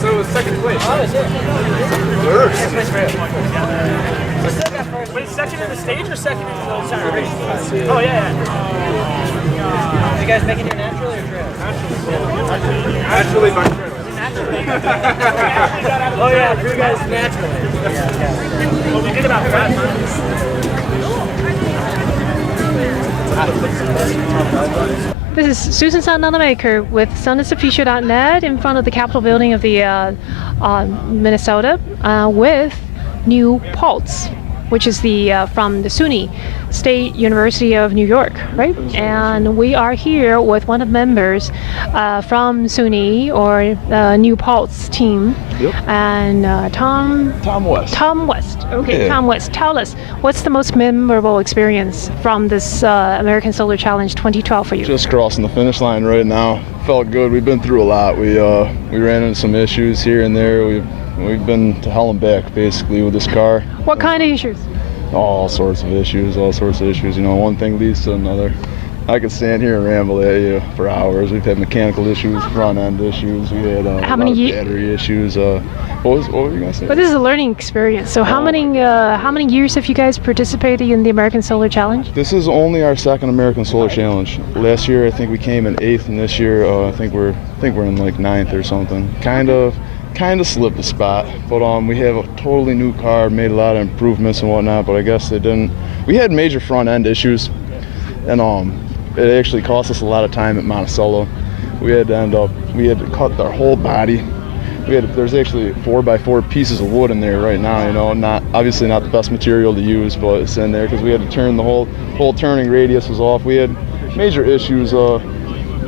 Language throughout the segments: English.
So it was second place. Oh, is it? First. Second place for you. Wait, second in the stage or second in the race? Oh, yeah. You guys making your natural or trail? Actually, my trail. Oh, yeah, you guys naturally. Well, we did about 5 months. This is Susan Sun Nunamaker with sunisthefuture.net in front of the Capitol building of the Minnesota with New Paltz, which is the from the SUNY State University of New York, right? And we are here with one of the members from SUNY or New Paltz team. Yep. And Tom West. Tom West. Okay, Yeah. Tom West. Tell us, what's the most memorable experience from this American Solar Challenge 2012 for you? Just crossing the finish line right now. Felt good. We've been through a lot. We ran into some issues here and there. We've been to hell and back basically with this car. What kind of issues? All sorts of issues. You know, one thing leads to another. I could stand here and ramble at you for hours. We've had mechanical issues, front end issues. We had battery issues. What were you gonna say? But this is a learning experience. So how many years have you guys participated in the American Solar Challenge? This is only our second American Solar Challenge. Last year I think we came in 8th, and this year I think we're in like 9th or something. Kind of slipped a spot, but we have a totally new car, made a lot of improvements and whatnot, but I guess they didn't. We had major front end issues, and it actually cost us a lot of time at Monticello. We had to cut our whole body. There's actually 4x4 pieces of wood in there right now, you know, obviously not the best material to use, but it's in there because we had to turn the whole turning radius was off. We had major issues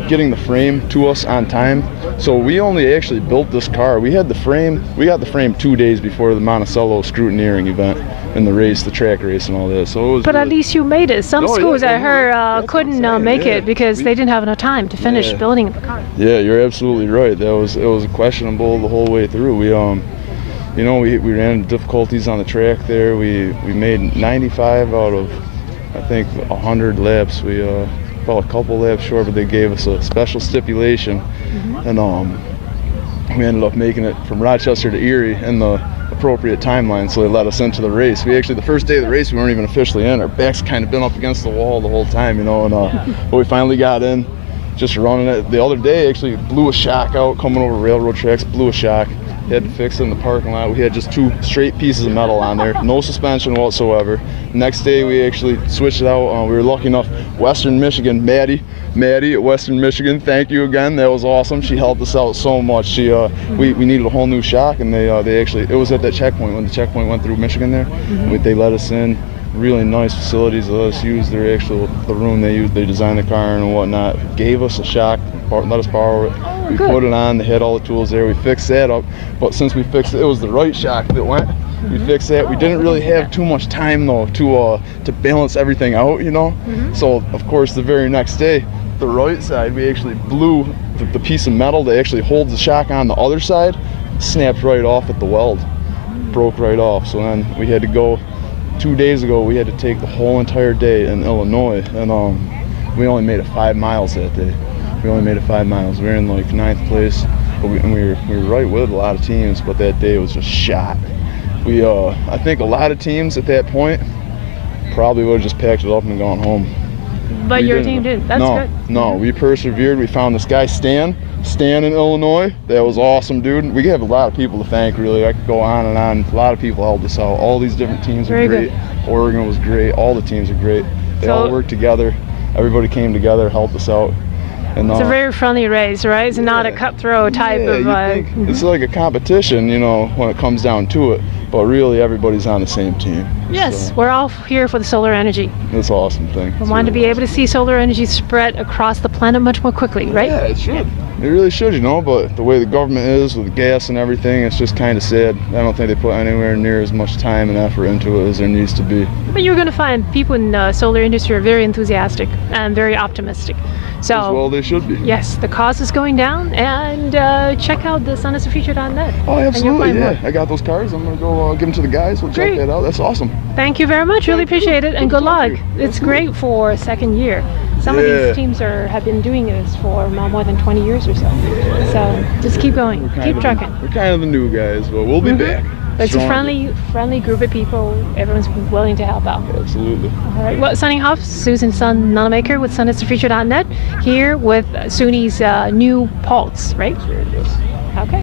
getting the frame to us on time. So we only actually built this car. We got the frame 2 days before the Monticello scrutineering event and the race, the track race and all that. So it was. But at least you made it. Some schools I heard couldn't make it because they didn't have enough time to finish building the car. Yeah, you're absolutely right. It was questionable the whole way through. We ran into difficulties on the track there. We made 95 out of I think 100 laps. We fell a couple laps short, but they gave us a special stipulation, and we ended up making it from Rochester to Erie in the appropriate timeline, so they let us into the race. The first day of the race, we weren't even officially in. Our backs kind of been up against the wall the whole time, you know, and but we finally got in, just running it. The other day, actually blew a shock out coming over railroad tracks, blew a shock. Had to fix it in the parking lot. We had just 2 straight pieces of metal on there, no suspension whatsoever. Next day we actually switched it out. We were lucky enough, Western Michigan, Maddie at Western Michigan, thank you again, that was awesome. She helped us out so much. We needed a whole new shock, and they actually, it was at that checkpoint, when the checkpoint went through Michigan there. They let us in, really nice facilities, let us use the room they used, they designed the car and whatnot, gave us a shock, let us borrow it. We put it on, they had all the tools there, we fixed that up, but since we fixed it, it was the right shock that went. We fixed that. We didn't really have too much time though to balance everything out, you know. So of course the very next day, the right side, we actually blew the piece of metal that actually holds the shock on the other side, snapped right off at the weld, broke right off. So then we had to go, 2 days ago, we had to take the whole entire day in Illinois, and we only made it 5 miles that day. We only made it 5 miles. We were in like 9th place, but we were right with a lot of teams, but that day was just shot. I think a lot of teams at that point probably would have just packed it up and gone home. But your team did. That's good. No, we persevered. We found this guy, Stan in Illinois. That was awesome, dude. We have a lot of people to thank, really. I could go on and on. A lot of people helped us out. All these different teams are great. Oregon was great. All the teams are great. They all worked together. Everybody came together, helped us out. And, it's a very friendly race, right? It's not a cutthroat type of. It's like a competition, you know, when it comes down to it. But really, everybody's on the same team. Yes, we're all here for the solar energy. That's an awesome thing. We want to be able to see solar energy spread across the planet much more quickly, right? Yeah, it should. It really should, you know, but the way the government is with the gas and everything, it's just kind of sad. I don't think they put anywhere near as much time and effort into it as there needs to be. But you're going to find people in the solar industry are very enthusiastic and very optimistic. So, as well they should be. Yes, the cost is going down, and check out the sunisthefuture.net. Oh, absolutely, yeah. I got those cards. I'm going to go give them to the guys. We'll check that out. That's awesome. Thank you very much. Really appreciate it, and good luck. It's great for second year. Some of Yeah. these teams have been doing this for more than 20 years or so. So just keep going, keep trucking. We're kind of the new guys, but we'll be back. But it's a Stronger. friendly group of people. Everyone's willing to help out. Absolutely. All right. Well, signing off, Susan Sun Nunamaker with sunisthefuture.net here with SUNY's New Paltz, right? That's right, yes. Okay.